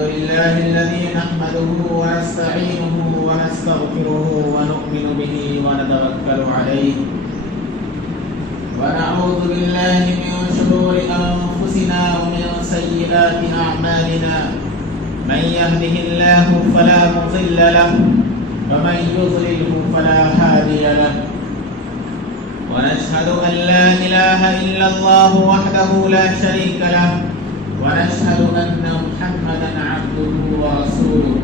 لله الذي نحمده ونستعينه ونستغفره ونؤمن به ونتوكل عليه ونعوذ بالله من شرور أنفسنا ومن سيئات أعمالنا من يهده الله فلا مضل له ومن يضلله فلا هادي له ونشهد أن لا إله إلا الله وحده لا شريك له ونشهد أن محمدا عبده ورسوله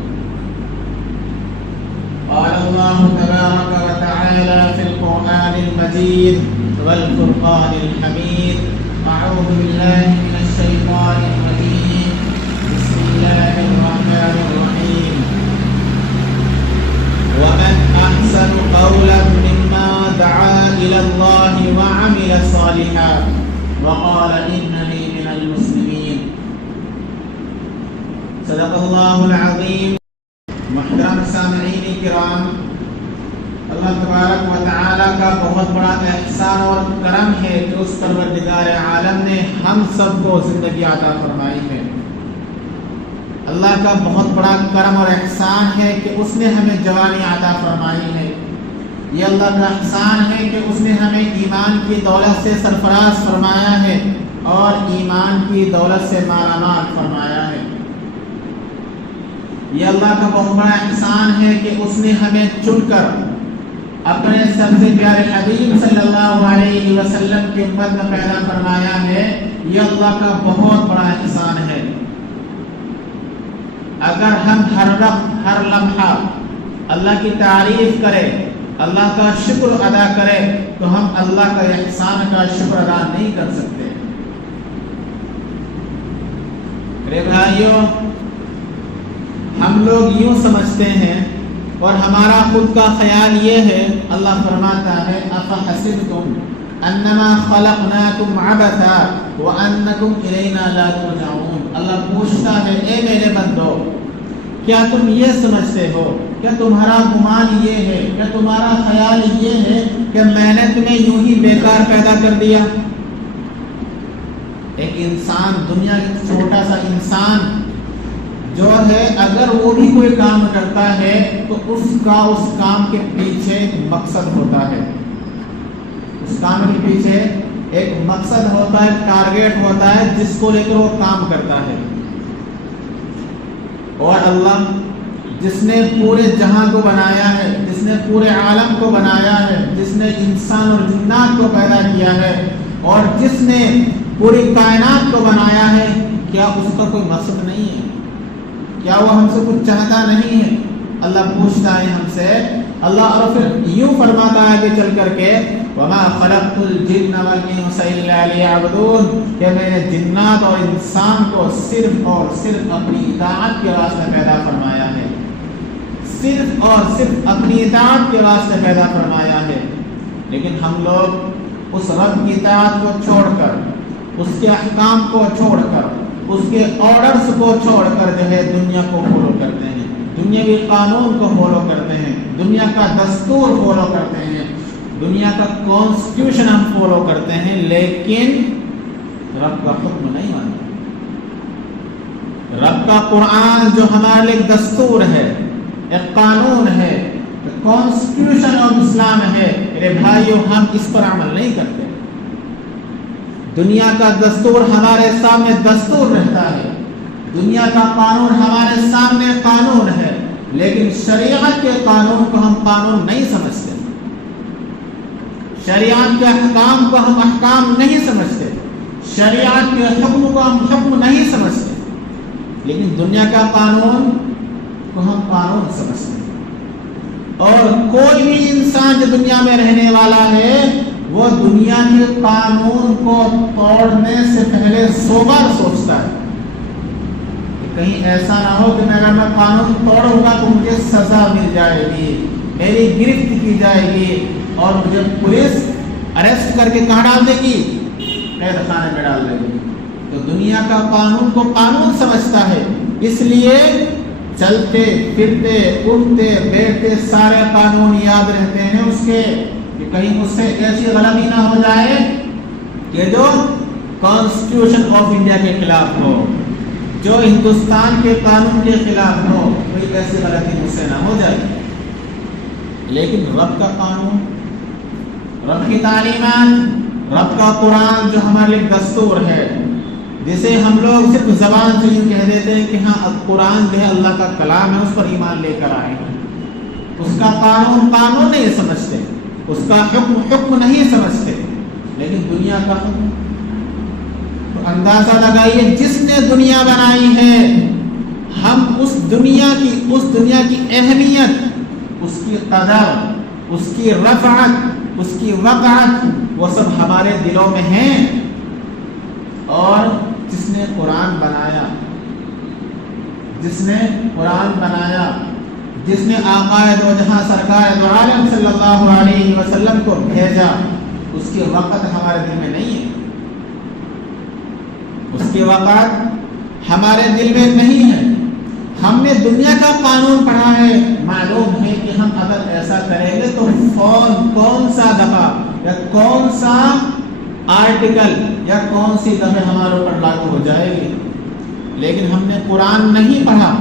قال الله تبارك وتعالى في القرآن المجيد والفرقان الحميد أعوذ بالله من الشيطان الرجيم بسم الله الرحمن الرحيم ومن أحسن قولا ممن دعا إلى الله وعمل صالحا وقال إنني من المسلمين صدق الله العظيم محترم سامعین کرام، اللہ تبارک و تعالیٰ کا بہت بڑا احسان اور کرم ہے کہ اس پروردگار عالم نے ہم سب کو زندگی عطا فرمائی ہے۔ اللہ کا بہت بڑا کرم اور احسان ہے کہ اس نے ہمیں جوانی عطا فرمائی ہے۔ یہ اللہ کا احسان ہے کہ اس نے ہمیں ایمان کی دولت سے سرفراز فرمایا ہے اور ایمان کی دولت سے مالا مال فرمایا ہے۔ یہ اللہ کا بہت بڑا احسان ہے کہ اس نے ہمیں چن کر اپنے سب سے پیارے حبیب صلی اللہ علیہ وسلم کی امت میں پیدا فرمایا ہے۔ یہ اللہ کا بہت بڑا احسان ہے۔ اگر ہم ہر وقت ہر لمحہ اللہ کی تعریف کریں، اللہ کا شکر ادا کریں، تو ہم اللہ کا احسان کا شکر ادا نہیں کر سکتے۔ میرے بھائیوں، ہم لوگ یوں سمجھتے ہیں اور ہمارا خود کا خیال یہ ہے، اللہ فرماتا ہے أَفَحَسِبْتُمْ أَنَّمَا خَلَقْنَاكُمْ عَبَثًا وَأَنَّكُمْ إِلَيْنَا لَا تُرْجَعُونَ۔ اللہ پوچھتا ہے، اے میرے بندو، کیا تم یہ سمجھتے ہو، کیا تمہارا گمان یہ ہے، کیا تمہارا خیال یہ ہے کہ میں نے تمہیں یوں ہی بیکار پیدا کر دیا؟ ایک انسان، دنیا کا چھوٹا سا انسان جو ہے، اگر وہ بھی کوئی کام کرتا ہے تو اس کام کے پیچھے ایک مقصد ہوتا ہے، اس کام کے پیچھے ایک مقصد ہوتا ہے، ٹارگیٹ ہوتا ہے جس کو لے کر وہ کام کرتا ہے۔ اور اللہ جس نے پورے جہاں کو بنایا ہے، جس نے پورے عالم کو بنایا ہے، جس نے انسان اور جنات کو پیدا کیا ہے اور جس نے پوری کائنات کو بنایا ہے، کیا اس کا کوئی مقصد نہیں ہے؟ کیا وہ ہم سے کچھ چاہتا نہیں ہے؟ اللہ پوچھتا ہے ہم سے۔ اللہ اور پھر یوں فرماتا ہے کہ چل کر کے وَمَا خَلَقْتُ الْجِنَّ وَالْإِنسَ إِلَّا لِيَعْبُدُونَ، کہ میں نے جنات اور انسان کو صرف اور صرف اپنی اطاعت کے واسطے پیدا فرمایا ہے، صرف اور صرف اپنی اطاعت کے واسطے پیدا فرمایا ہے۔ لیکن ہم لوگ اس رب کی اطاعت کو چھوڑ کر، اس کے احکام کو چھوڑ کر، اس کے آرڈرز کو چھوڑ کر جو ہے دنیا کو فالو کرتے ہیں، دنیاوی قانون کو فالو کرتے ہیں، دنیا کا دستور فالو کرتے ہیں، دنیا کا کانسٹیٹیوشن ہم فالو کرتے ہیں، لیکن رب کا حکم نہیں مانتے۔ رب کا قرآن جو ہمارے لیے دستور ہے، ایک قانون ہے، کانسٹیٹیوشن آف اسلام ہے، میرے بھائیوں، ہم اس پر عمل نہیں کرتے۔ دنیا کا دستور ہمارے سامنے دستور رہتا ہے، دنیا کا قانون ہمارے سامنے قانون ہے، لیکن شریعت کے قانون کو ہم قانون نہیں سمجھتے، شریعت کے احکام کو ہم احکام نہیں سمجھتے، شریعت کے حکم کو ہم حکم نہیں سمجھتے، لیکن دنیا کا قانون کو ہم قانون سمجھتے ہیں۔ اور کوئی بھی انسان جو دنیا میں رہنے والا ہے، وہ دنیا کے قانون کو توڑنے سے پہلے 100 بار سوچتا ہے کہ کہیں ایسا نہ ہو کہ اگر میں قانون توڑوں گا تو مجھے سزا مل جائے گی، میری گرفت کی جائے گی اور مجھے پولیس اریسٹ کر کے کہاں ڈال دے گی؟ قید خانے میں ڈال دے گی۔ تو دنیا کا قانون کو قانون سمجھتا ہے، اس لیے چلتے پھرتے اٹھتے بیٹھتے سارے قانون یاد رہتے ہیں اس کے، کہ کہیں اس سے ایسی غلطی نہ ہو جائے کہ جو کانسٹیٹیوشن آف انڈیا کے خلاف ہو، جو ہندوستان کے قانون کے خلاف ہو، کوئی ایسی غلطی مجھ سے نہ ہو جائے، لیکن رب کا قانون، رب کی تعلیمات، رب کا قرآن جو ہمارے لیے دستور ہے، جسے ہم لوگ صرف زبان سے یوں کہہ دیتے ہیں کہ ہاں قرآن جو ہے اللہ کا کلام ہے، اس پر ایمان لے کر آئے ہیں، اس کا قانون قانون نہیں سمجھتے، اس کا حکم حکم نہیں سمجھتے، لیکن دنیا کا حکم، تو اندازہ لگائیے جس نے دنیا بنائی ہے، ہم اس دنیا کی اہمیت، اس کی قدر، اس کی رفعت، اس کی وقعت، وہ سب ہمارے دلوں میں ہیں۔ اور جس نے قرآن بنایا، جس نے قرآن بنایا، جس نے آقا دو جہاں سرکار دو عالم صلی اللہ علیہ وسلم کو بھیجا، اس کی وقت ہمارے دل میں نہیں ہے، اس کی وقت ہمارے دل میں نہیں ہے۔ ہم نے دنیا کا قانون پڑھا ہے، معلوم ہے کہ ہم اگر ایسا کریں گے تو کون سا دفعہ یا کون سا آرٹیکل یا کون سی دفعہ ہمارے اوپر لاگو ہو جائے گی، لیکن ہم نے قرآن نہیں پڑھا،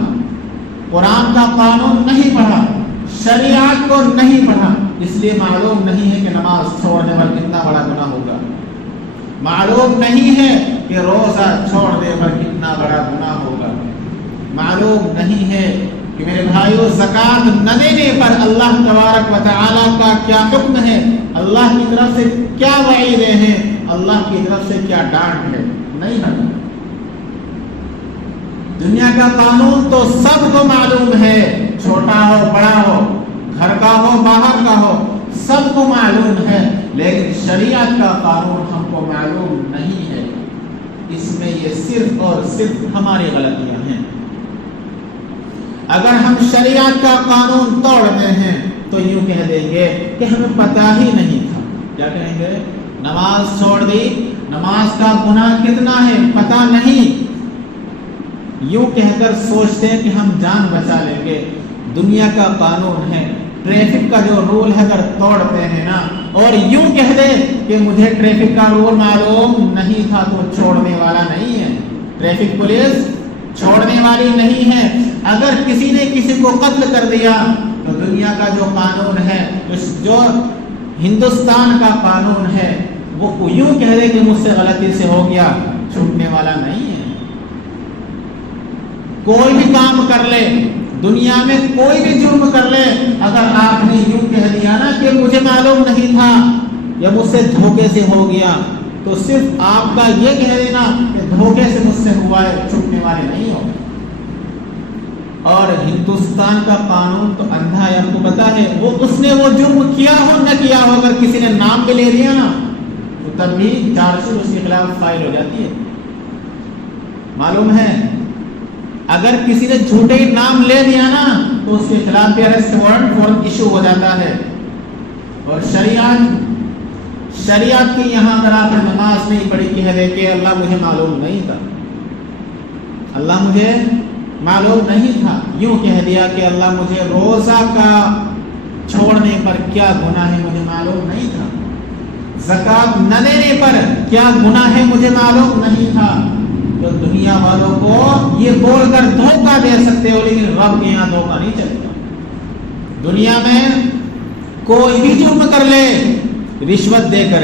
قرآن کا قانون نہیں پڑھا، شریعت کو نہیں پڑھا، اس لیے معلوم نہیں ہے کہ نماز چھوڑنے پر کتنا بڑا گناہ ہوگا، معلوم نہیں ہے کہ روزہ چھوڑنے پر کتنا بڑا گناہ ہوگا، معلوم نہیں ہے کہ میرے بھائیوں زکوٰۃ نہ دینے پر اللہ تبارک و تعالیٰ کا کیا حکم ہے، اللہ کی طرف سے کیا وعیدیں ہیں، اللہ کی طرف سے کیا ڈانٹ ہے، نہیں ہے۔ دنیا کا قانون تو سب کو معلوم ہے، چھوٹا ہو بڑا ہو، گھر کا ہو باہر کا ہو، سب کو معلوم ہے، لیکن شریعت کا قانون ہم کو معلوم نہیں ہے۔ اس میں یہ صرف اور صرف ہماری غلطیاں ہیں۔ اگر ہم شریعت کا قانون توڑتے ہیں تو یوں کہہ دیں گے کہ ہمیں پتہ ہی نہیں تھا، کیا کہیں گے؟ نماز چھوڑ دی، نماز کا گناہ کتنا ہے پتہ نہیں، یوں کہہ کر سوچتے ہیں کہ ہم جان بچا لیں گے۔ دنیا کا قانون ہے، ٹریفک کا جو رول ہے اگر توڑتے ہیں نا اور یوں کہہ دیں کہ مجھے ٹریفک کا رول معلوم نہیں تھا، تو چھوڑنے والا نہیں ہے، ٹریفک پولیس چھوڑنے والی نہیں ہے۔ اگر کسی نے کسی کو قتل کر دیا تو دنیا کا جو قانون ہے، جو ہندوستان کا قانون ہے، وہ یوں کہہ دے کہ مجھ سے غلطی سے ہو گیا، چھوٹنے والا نہیں ہے۔ کوئی بھی کام کر لے دنیا میں، کوئی بھی جرم کر لے، اگر آپ نے یوں کہہ دیا نا کہ مجھے معلوم نہیں تھا یا مجھ سے دھوکے سے ہو گیا، تو صرف آپ کا یہ کہہ دینا کہ دھوکے سے مجھ سے ہوا ہے، چھوٹنے والے نہیں ہو۔ اور ہندوستان کا قانون تو اندھا ہے، آپ کو پتا ہے، وہ اس نے وہ جرم کیا ہو نہ کیا ہو، اگر کسی نے نام بھی لے لیا نا تو تب بھی چارج شیٹ اس کے خلاف فائل ہو جاتی ہے، معلوم ہے۔ اگر کسی نے جھوٹے نام لے لیا نا تو اس کے خلاف بھی اریسٹ وارنٹ فوراً ایشو ہو جاتا ہے۔ اور شریعت کی یہاں اگر آپ نے نماز نہیں پڑھی کہہ دے کہ اللہ مجھے معلوم نہیں تھا، اللہ مجھے معلوم نہیں تھا، یوں کہہ دیا کہ اللہ مجھے روزہ کا چھوڑنے پر کیا گناہ ہے مجھے معلوم نہیں تھا، زکوٰۃ نہ دینے پر کیا گناہ ہے مجھے معلوم نہیں تھا، تو دنیا والوں کو یہ بول کر دھوکہ دے سکتے ہو، لیکن رب کے یہاں دھوکہ نہیں چلتا۔ دنیا میں کوئی بھی جرم کر لے، رشوت دے کر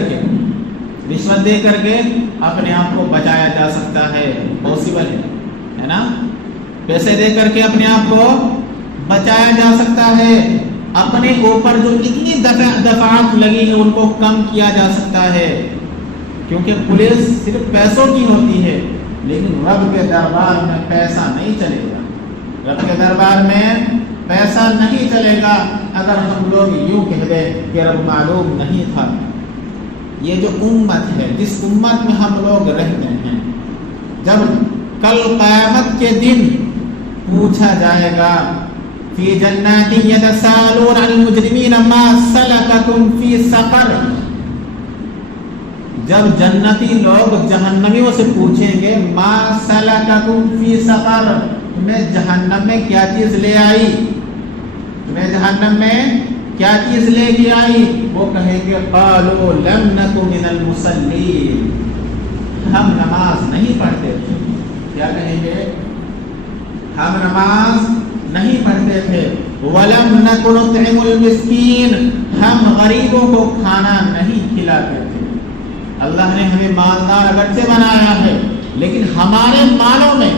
کے اپنے آپ کو بچایا جا سکتا ہے، پاسبل ہے نا، پیسے دے کر کے اپنے آپ کو بچایا جا سکتا ہے، اپنے اوپر جو اتنی دفعات لگی ہیں ان کو کم کیا جا سکتا ہے، کیونکہ پولیس صرف پیسوں کی ہوتی ہے، لیکن رب کے دربار میں پیسہ نہیں چلے گا، رب کے دربار میں پیسہ نہیں چلے گا اگر ہم لوگ یوں کہہ دیں کہ رب معلوم نہیں تھا۔ یہ جو امت ہے، جس امت میں ہم لوگ رہتے ہیں، جب کل قیامت کے دن پوچھا جائے گا فی جنات یتساءلون عن المجرمین ما سلککم فی سقر، جب جنتی لوگ جہنمیوں سے پوچھیں گے ما سلککم فی سقر، تمہیں جہنم میں کیا چیز لے آئی، تمہیں جہنم میں کیا چیز لے کے آئی، وہ کہیں گے قالوا لم نک من المصلین، ہم نماز نہیں پڑھتے تھے، کیا کہیں گے؟ ہم نماز نہیں پڑھتے تھے. وَلَمْ نَكُ نُطْعِمُ الْمِسْكِينَ, ہم غریبوں کو کھانا نہیں کھلاتے تھے. اللہ نے ہمیں مالدار اگرچہ بنایا ہے, لیکن ہمارے مالوں میں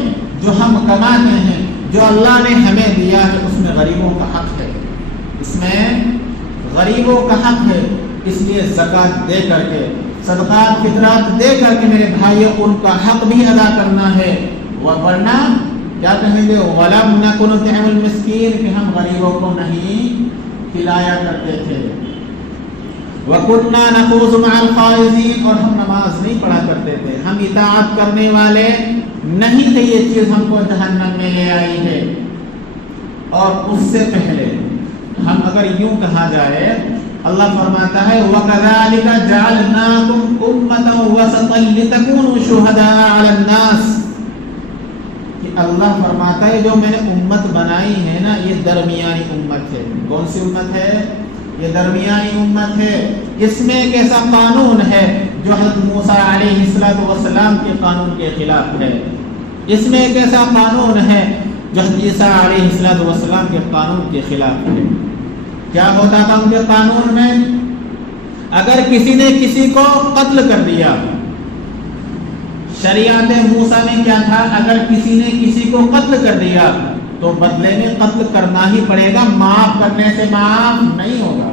جو ہم کماتے ہیں, جو اللہ نے ہمیں دیا ہے, اس میں غریبوں کا حق ہے. اس میں غریبوں کا حق ہے. اس لیے زکوٰۃ دے کر کے, صدقات فطرات دے کر کے میرے بھائیوں ان کا حق بھی ادا کرنا ہے. ورنہ کیا کہیں گے؟ وَلَمْ نَكُ نُطْعِمُ الْمِسْكِينَ, کہ ہم غریبوں کو نہیں کھلایا کرتے تھے. وَكُنَّا نَخُوضُ مَعَ الْخَائِضِينَ, اور ہم نماز نہیں پڑھا کرتے تھے. ہم اطاعت کرنے والے نہیں تھے. یہ چیز ہم کو جہنم میں لے آئی ہے. اور اس سے پہلے ہم اگر یوں کہا جائے, اللہ فرماتا ہے وَكَذَلِكَ جَعَلْنَاكُمْ أُمَّةً وَسَطًا لِتَكُونُوا شُهَدَاءَ عَلَى النَّاسِ, کہ اللہ فرماتا ہے جو میں نے امت بنائی ہے نا, یہ درمیانی امت ہے. کون سی امت ہے؟ یہ درمیانی امت ہے. اس میں ایک ایسا قانون ہے جو حضرت موسیٰ علیہ السلام کے قانون کے خلاف ہے. اس میں ایک ایسا قانون ہے جو حضرت عیسیٰ علیہ السلام کے قانون کے خلاف ہے. کیا ہوتا تھا ان کے قانون میں؟ اگر کسی نے کسی کو قتل کر دیا, شریعت موسیٰ میں کیا تھا؟ اگر کسی نے کسی کو قتل کر دیا تو بدلے میں قتل کرنا ہی پڑے گا. معاف کرنے سے معاف نہیں ہوگا.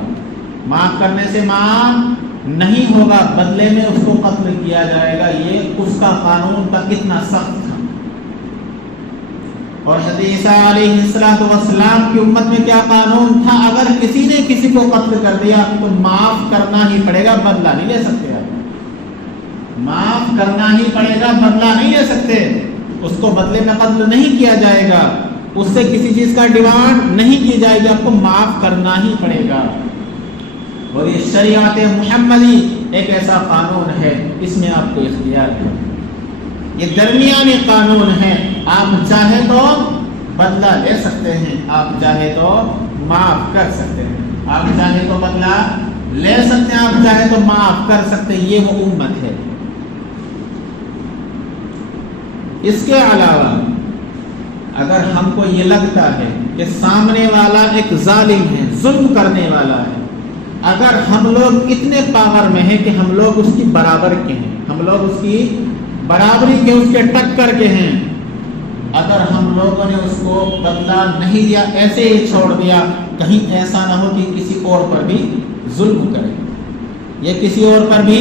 معاف کرنے سے معاف نہیں ہوگا. بدلے میں اس کو قتل کیا جائے گا. یہ اس کا قانون کا کتنا سخت تھا. اور حضرت عیسیٰ علیہ السلام کی امت میں کیا قانون تھا؟ اگر کسی نے کسی کو قتل کر دیا تو معاف کرنا ہی پڑے گا, بدلہ نہیں لے سکتے. آپ معاف کرنا ہی پڑے گا, بدلہ نہیں لے سکتے. اس کو بدلے میں قتل نہیں کیا جائے گا, اس سے کسی چیز کا ڈیمانڈ نہیں کی جائے گی. آپ کو معاف کرنا ہی پڑے گا. اور یہ شریعت محمدی ایک ایسا قانون ہے, اس میں آپ کو اختیار ہے. یہ درمیانی قانون ہے. آپ چاہے تو بدلہ لے سکتے ہیں, آپ چاہے تو معاف کر سکتے ہیں. آپ چاہے تو بدلہ لے سکتے ہیں, آپ چاہے تو معاف کر سکتے ہیں. یہ وہ امت ہے. اس کے علاوہ اگر ہم کو یہ لگتا ہے کہ سامنے والا ایک ظالم ہے, ظلم کرنے والا ہے, اگر ہم لوگ اتنے پاور میں ہیں کہ ہم لوگ اس کی برابر کے ہیں, ہم لوگ اس کی برابری کے, اس کے ٹکر کے ہیں, اگر ہم لوگوں نے اس کو بدلہ نہیں دیا, ایسے ہی چھوڑ دیا, کہیں ایسا نہ ہو کہ کسی اور پر بھی ظلم کرے, یا کسی اور پر بھی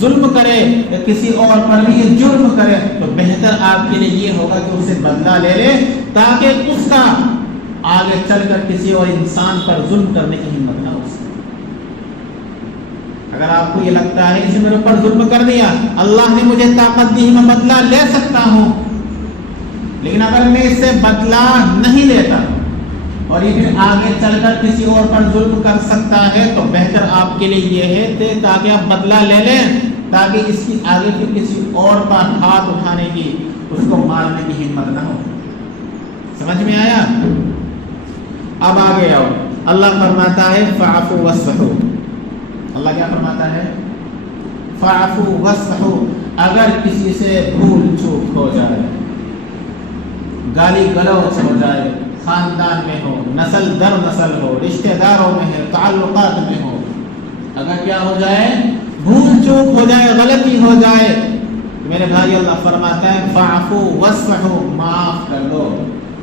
ظلم کرے, یا کسی اور پر بھی یہ جرم کرے, تو بہتر آپ کے لیے یہ ہوگا کہ اسے بدلہ لے لے, تاکہ اس کا آگے چل کر کسی اور انسان پر ظلم کرنے کی ہمت نہ ہو سکے. اگر آپ کو یہ لگتا ہے اس نے میرے اوپر ظلم کر دیا, اللہ نے مجھے طاقت دی, میں بدلہ لے سکتا ہوں, لیکن اگر میں اس سے بدلہ نہیں لیتا اور یہ پھر آگے چل کر کسی اور پر ظلم کر سکتا ہے, تو بہتر آپ کے لیے یہ ہے تاکہ آپ بدلہ لے لیں, تاکہ اس کی آگے پھر کسی اور پر ہاتھ اٹھانے کی, اس کو مارنے کی ہمت نہ ہو. سمجھ میں آیا؟ اب آگے آؤ. اللہ فرماتا ہے فاعفوا واصفحوا. اللہ کیا فرماتا ہے؟ فاعفوا واصفحوا. اگر کسی سے بھول چوک ہو جائے, گالی گلوچ ہو جائے, خاندان میں ہو, نسل در نسل ہو, رشتہ داروں میں ہے, تعلقات میں ہو, اگر کیا ہو جائے, بھول چوک ہو جائے, غلطی ہو جائے, میرے بھائی اللہ فرماتا ہے فاعفوا واصفحوا, معاف کر دو.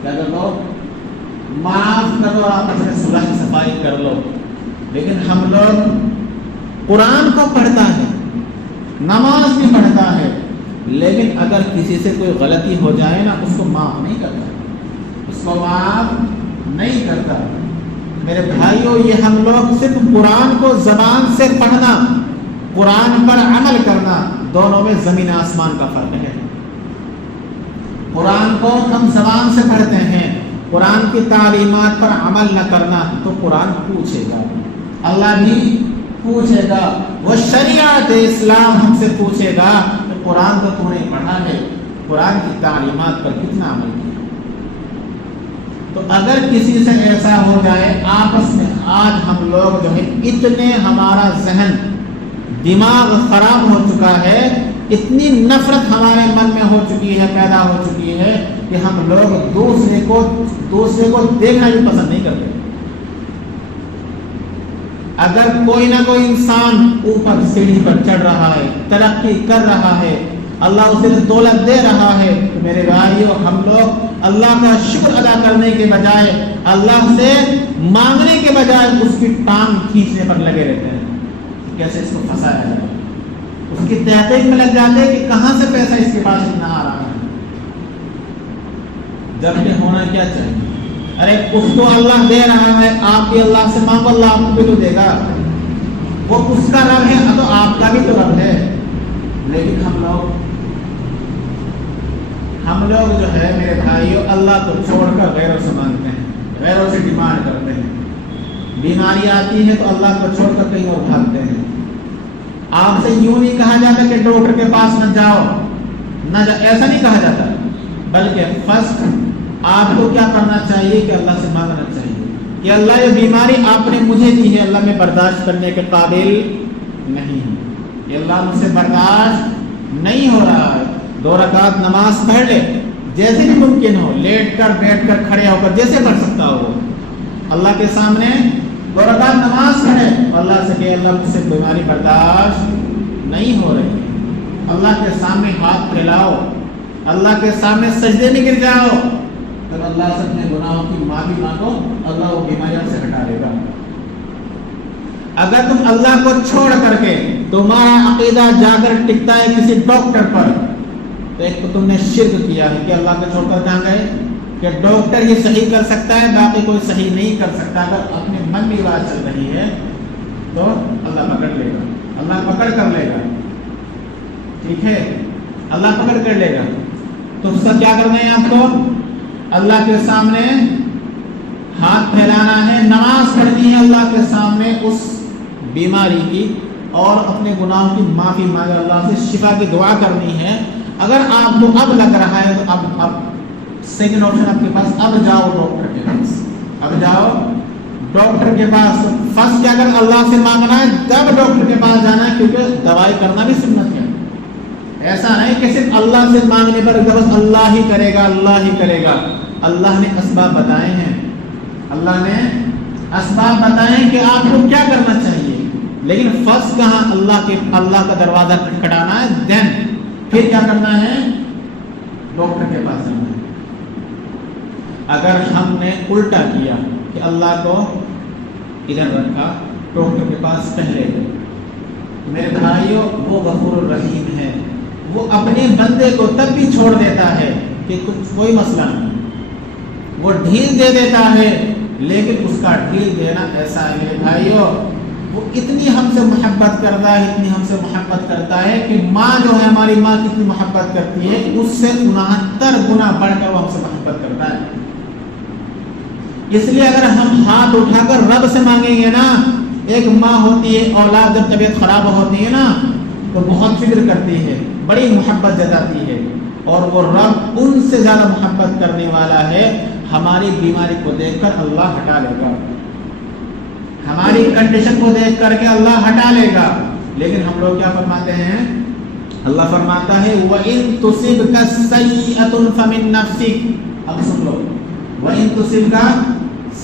کیا کر دو؟ معاف کر دو, آپس میں صلح صفائی کر لو. لیکن ہم لوگ قرآن کو پڑھتا ہے, نماز بھی پڑھتا ہے, لیکن اگر کسی سے کوئی غلطی ہو جائے نا, اس کو معاف نہیں کرتا, اس کو معاف نہیں کرتا. میرے بھائیوں, یہ ہم لوگ صرف قرآن کو زبان سے پڑھنا, قرآن پر عمل کرنا, دونوں میں زمین آسمان کا فرق ہے. قرآن کو ہم زبان سے پڑھتے ہیں, قرآن کی تعلیمات پر عمل نہ کرنا, تو قرآن پوچھے گا, اللہ بھی پوچھے گا, وہ شریعت اسلام ہم سے پوچھے گا کہ قرآن کو تو نے پڑھا ہے, قرآن کی تعلیمات پر کتنا عمل کیا. تو اگر کسی سے ایسا ہو جائے آپس میں, آج ہم لوگ جو ہے اتنے ہمارا ذہن دماغ خراب ہو چکا ہے اتنی نفرت ہمارے من میں ہو چکی ہے، پیدا ہو چکی ہے کہ ہم لوگ دوسرے کو دیکھنا بھی پسند نہیں کرتے۔ اگر کوئی نہ کوئی انسان اوپر سیڑھی پر چڑھ رہا ہے، ترقی کر رہا ہے، اللہ اسے دولت دے رہا ہے، تو میرے بھائیو ہم لوگ اللہ کا شکر ادا کرنے کے بجائے، اللہ سے مانگنے کے بجائے اس کی ٹانگ کھینچنے پر لگے رہتے ہیں، کیسے اس کو پھنسایا جائے۔ اس کی تحقیق میں لگ جاتے ہیں کہ کہاں سے پیسہ اس کے پاس اتنا آ رہا ہے، جبکہ ہونا کیا چاہیے؟ ارے اس کو اللہ دے رہا ہے، آپ بھی اللہ سے مانگو، اللہ آپ کو بھی تو دے گا، وہ اس کا رب ہے تو آپ کا بھی تو رب ہے۔ لیکن ہم لوگ جو ہے میرے بھائیوں اللہ کو چھوڑ کر غیروں سے مانگتے ہیں، غیروں سے ڈیمانڈ کرتے ہیں۔ بیماری آتی ہے تو اللہ کو چھوڑ کر کہیں اور بھاگتے ہیں۔ آپ سے یوں نہیں کہا جاتا کہ ڈاکٹر کے پاس نہ جاؤ، ایسا نہیں کہا جاتا، بلکہ فرسٹ آپ کو کیا کرنا چاہیے کہ اللہ سے مانگنا چاہیے کہ اللہ یہ بیماری آپ نے مجھے دی ہے، اللہ میں برداشت کرنے کے قابل نہیں ہوں، کہ اللہ مجھ سے برداشت نہیں ہو رہا ہے۔ 2 رکعت نماز پڑھ لے، جیسے بھی ممکن ہو، لیٹ کر، بیٹھ کر، کھڑے ہو کر، جیسے پڑھ سکتا ہو، اللہ کے سامنے 2 رکعت نماز پڑھے، اللہ سے کہ اللہ مجھ سے بیماری برداشت نہیں ہو رہی، اللہ کے سامنے ہاتھ پھیلاؤ، اللہ کے سامنے سجدے میں گر جاؤ، تب اللہ سے اپنے گناہوں کی معافی مانگو، اللہ وہ بیماریاں سے ہٹا دے گا۔ اگر تم اللہ کو چھوڑ کر کے تمہارا عقیدہ جا کر ٹکتا ہے کسی ڈاکٹر پر، تو ایک تو تم نے شرک کیا ہے کہ اللہ کو چھوڑ کر جہاں گئے کہ ڈاکٹر ہی صحیح کر سکتا ہے، باقی کوئی صحیح نہیں کر سکتا۔ اگر اپنے من میں بات چل رہی ہے تو اللہ پکڑ لے گا، اللہ پکڑ کر لے گا، ٹھیک ہے، اللہ پکڑ کر لے گا۔ تو اس کا کیا کرنا ہے؟ آپ کو اللہ کے سامنے ہاتھ پھیلانا ہے، نماز پڑھنی ہے اللہ کے سامنے اس بیماری کی، اور اپنے گناہوں کی معافی مانگ اللہ سے شفا کی دعا کرنی ہے۔ اگر آپ کو اب لگ رہا ہے تو اب سیکنڈ آپشن آپ کے پاس، اب جاؤ ڈاکٹر کے پاس، اب جاؤ ڈاکٹر کے پاس۔ فرسٹ کیا اگر اللہ سے مانگنا ہے تب ڈاکٹر کے پاس جانا ہے، کیونکہ دوائی کرنا بھی سنت ہے۔ ایسا نہیں کہ صرف اللہ سے مانگنے پر بس اللہ ہی کرے گا، اللہ ہی کرے گا۔ اللہ نے اسباب بتائے ہیں، اللہ نے اسباب بتائے ہیں کہ آپ کو کیا کرنا چاہیے، لیکن فرسٹ کہاں اللہ کا دروازہ کھٹکھٹانا ہے، دین پھر کیا کرنا ہے؟ ڈاکٹر کے پاس جانا ہے۔ اگر ہم نے الٹا کیا کہ اللہ کو ادھر رکھا، ڈاکٹر کے پاس پہلے گئے، میرے بھائیوں وہ غفور الرحیم ہے، وہ اپنے بندے کو تب بھی چھوڑ دیتا ہے کہ کوئی مسئلہ نہیں، وہ ڈھیل دے دیتا ہے، لیکن اس کا ڈھیل دینا ایسا ہے میرے بھائیوں، وہ اتنی ہم سے محبت کرتا ہے، اتنی ہم سے محبت کرتا ہے کہ ماں جو ہے، ہماری ماں کتنی محبت کرتی ہے، اس سے 69 گنا بڑھ کر وہ ہم سے محبت کرتا ہے۔ اس لیے اگر ہم ہاتھ اٹھا کر رب سے مانگیں گے نا، ایک ماں ہوتی ہے، اولاد جب طبیعت خراب ہوتی ہے نا تو بہت فکر کرتی ہے، بڑی محبت جتاتی ہے، اور وہ رب ان سے زیادہ محبت کرنے والا ہے۔ ہماری بیماری کو دیکھ کر اللہ ہٹا لے گا، ہماری کنڈیشن کو دیکھ کر کے اللہ ہٹا لے گا، لیکن ہم لوگ کیا فرماتے ہیں؟ اللہ فرماتا ہے وَإِن تُصِبْكَ سَيِّئَةٌ فَمِن نَفْسِكَ، اب سن لو، وَإِن تُصِبْكَ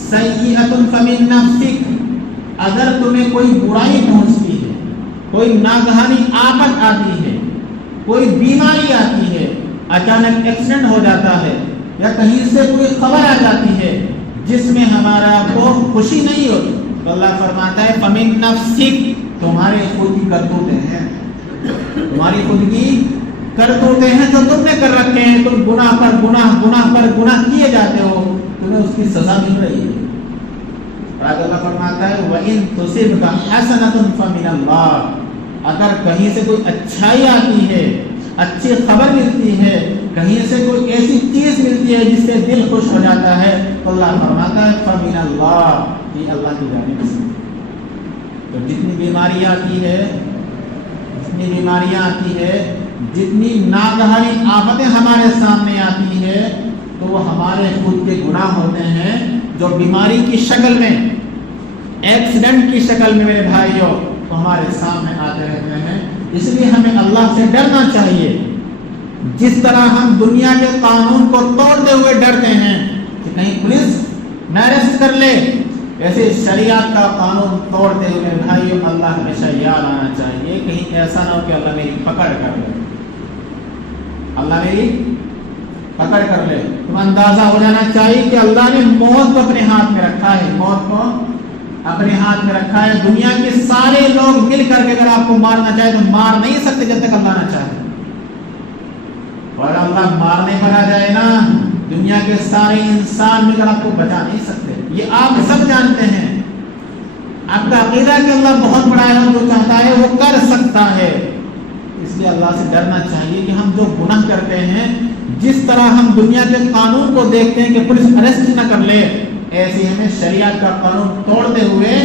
سَيِّئَةٌ فَمِن نَفْسِكَ، اگر تمہیں کوئی برائی پہنچتی ہے، کوئی ناگہانی آفت آتی ہے، کوئی بیماری آتی ہے، اچانک ایکسیڈنٹ ہو جاتا ہے، یا کہیں سے کوئی خبر آ جاتی ہے جس میں ہمارا کو خوشی نہیں ہوتی، تو اللہ فرماتا ہے فَمِن نَفْسِكَ، تمہارے خود کی کرتوتیں ہیں، تمہاری خود کی کرتوتیں ہیں جو تم نے کر رکھے ہیں، تم گناہ پر گناہ، گناہ پر گناہ کیے جاتے ہو، تمہیں اس کی سزا مل رہی ہے۔ اور اللہ فرماتا ہے وَإِن تُصِبْكَ حَسَنَةٌ فَمِنَ اللَّهِ، اگر کہیں سے کوئی اچھائی آتی ہے، اچھی خبر ملتی ہے، کہیں سے کوئی ایسی چیز ملتی ہے جس سے دل خوش ہو جاتا ہے، تو اللہ فرماتا ہے فَمِنَ اللَّهِ، یہ اللہ کی جانب سے۔ تو جتنی بیماریاں آتی ہے، جتنی ناگہانی آفتیں ہمارے سامنے آتی ہے، تو وہ ہمارے خود کے گناہ ہوتے ہیں جو بیماری کی شکل میں، ایکسیڈنٹ کی شکل میں میرے بھائیوں تو ہمارے سامنے آتے رہتے ہیں۔ اس لیے ہمیں اللہ سے ڈرنا چاہیے. جس طرح ہم دنیا کے قانون کو توڑتے ہوئے ڈرتے ہیں کہ کہیں پولیس نہ اریسٹ کر لے، ایسے شریعت کا قانون توڑتے ہوئے بھائیوں اللہ ہمیشہ یاد آنا چاہیے، کہیں ایسا نہ ہو کہ اللہ میری پکڑ کر لے، اللہ میری پکڑ کر لے. تم اندازہ ہو جانا چاہیے کہ اللہ نے موت کو اپنے ہاتھ میں رکھا ہے، موت کو اپنے ہاتھ میں رکھا ہے. دنیا کے سارے لوگ مل کر کے اگر آپ کو مارنا چاہے تو مار نہیں سکتے جب تک اللہ نہ چاہے. اور اللہ مارنے پر آ جائے نا، دنیا کے سارے انسان مل کر آپ کو بچا نہیں سکتے. یہ آپ سب جانتے ہیں. آپ کا عقیدہ ہے کہ اللہ بہت بڑا ہے، جو چاہتا ہے وہ کر سکتا ہے. اس لیے اللہ سے ڈرنا چاہیے کہ ہم جو گناہ کرتے ہیں، جس طرح ہم دنیا کے قانون کو دیکھتے ہیں کہ پولیس اریسٹ نہ کر لے، ایسے ہمیں شریعت کا قانون توڑتے ہوئے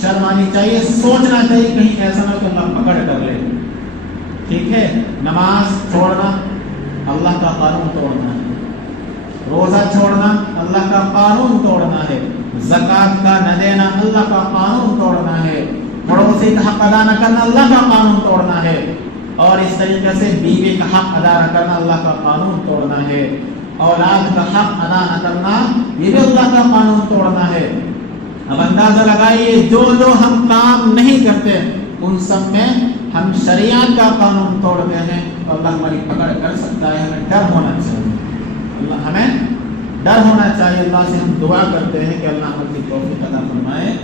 شرم آنی چاہیے، سوچنا چاہیے کہیں ایسا نہ ہو کہ اللہ پکڑ کر لے. ٹھیک ہے، نماز چھوڑنا اللہ کا قانون توڑنا ہے، روزہ چھوڑنا اللہ کا قانون توڑنا ہے، زکوٰۃ کا نہ دینا اللہ کا قانون توڑنا ہے، پڑوسی کا حق ادا نہ کرنا اللہ کا قانون توڑنا ہے، اور اس طریقے سے بیوی کا حق ادا نہ کرنا اللہ کا قانون توڑنا ہے، اولاد کا حق ادا نہ کرنا یہ بھی اللہ کا قانون توڑنا ہے. اب اندازہ لگائیے جو ہم کام نہیں کرتے ان سب میں ہم شریعت کا قانون توڑتے ہیں تو اللہ ہماری پکڑ کر سکتا ہے. ہمیں ڈر ہونا چاہیے، ہمیں ڈر ہونا چاہیے. اللہ سے ہم دعا کرتے ہیں کہ اللہ ہماری توفیق عطا فرمائے.